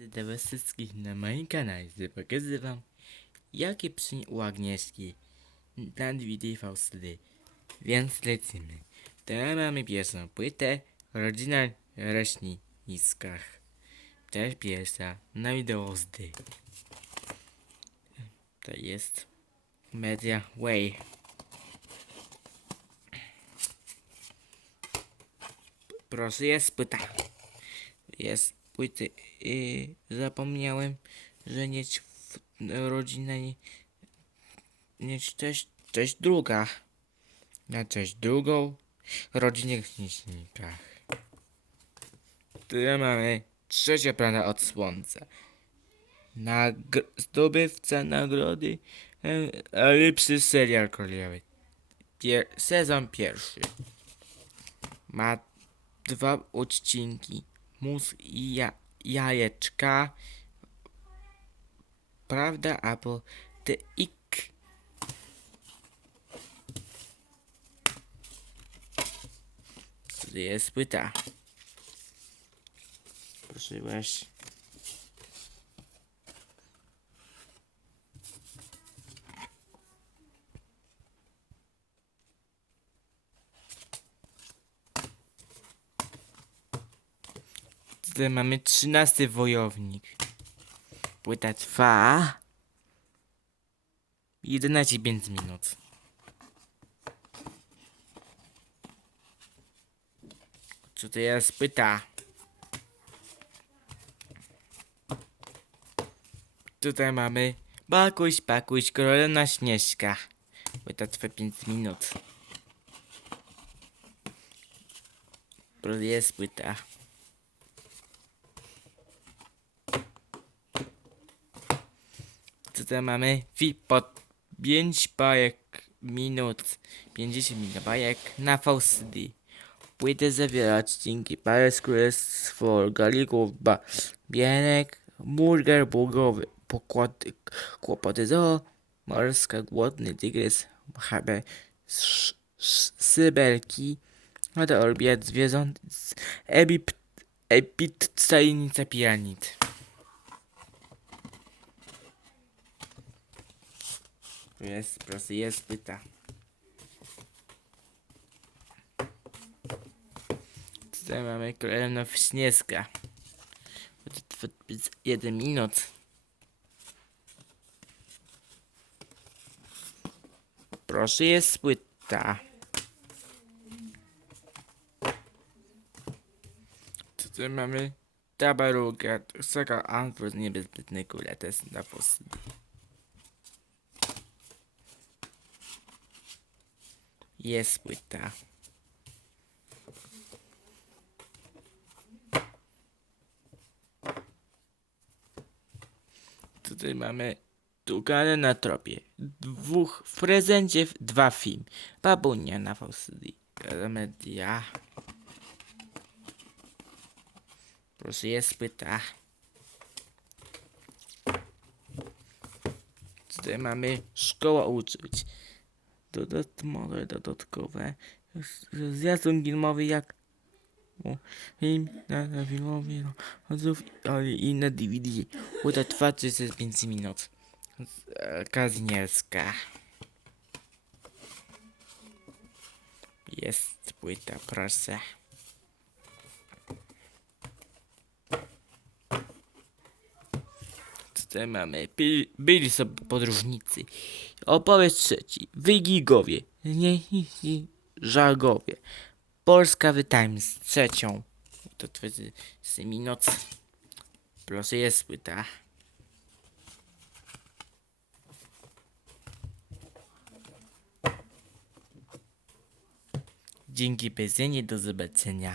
Witam was wszystkich na moim kanale, gdzie pokażę wam jakie przy u Agnieszki na DVD Faustyny. Więc lecimy. Teraz mamy pierwszą płytę Rodzina rośnie w niskach. Też pierwsza na wideozdy. To jest Media Way. Proszę jest płyta. Jest płyty. i zapomniałem, że mieć w rodzinę nie, mieć też, też druga. Na też drugą rodzinnych śnieżnikach. Tyle mamy trzecia plana od słońca. Nagr- zdobywca nagrody e, lepszy serial kolejowy. Pier- sezon pierwszy. Ma dwa odcinki. Mus i ja, jajeczka. Prawda albo ik. Tu jest płyta. Proszę weź. Tutaj mamy trzynasty wojownik. Płyta trwa 11 5 minut. Co to jest płyta? Tutaj mamy Bakuś, Bakuś, Królewna Śnieżka. Płyta trwa 5 minut. Jest płyta. Tutaj mamy pod 5 bajek minut, 50 minut bajek na VCD. Płytę zawiera odcinki Paris Królestwo, Galików, Bienek, Burger Bogowy, pokład, Kłopoty Zoo, Morska, Głodny Tygrys, HB, Sybelki, Woda Orbiat, Zwierząt, Ebip, Epit, Tajemnica Piranit. Jest, po prostu jest pyta. Tutaj mamy królewną śnieżka. Jeden minut. Proszę jest płyta. Tutaj mamy tabaruga, saka Antwort niebezpieczny kule, to jest na posady. Jest płyta. Tutaj mamy Dugane na tropie. Dwóch w prezencie, dwa film. Babunia na VCD. Media. Proszę, jest płyta. Tutaj mamy szkoła uczuć dodatkowe, dodatkowe. Zjazd filmowy jak film na, filmowie no, odzów, ale i na DVD trwa 35 minut. E, Kazimierska. Jest płyta proszę Tutaj mamy by, byli sobie podróżnicy Opowieść trzeci. Wygigowie. Nie. Żargowie. Polska w Times. Trzecią. To twoje minut. Proszę jest płyta. Dzięki piosennie do zobaczenia.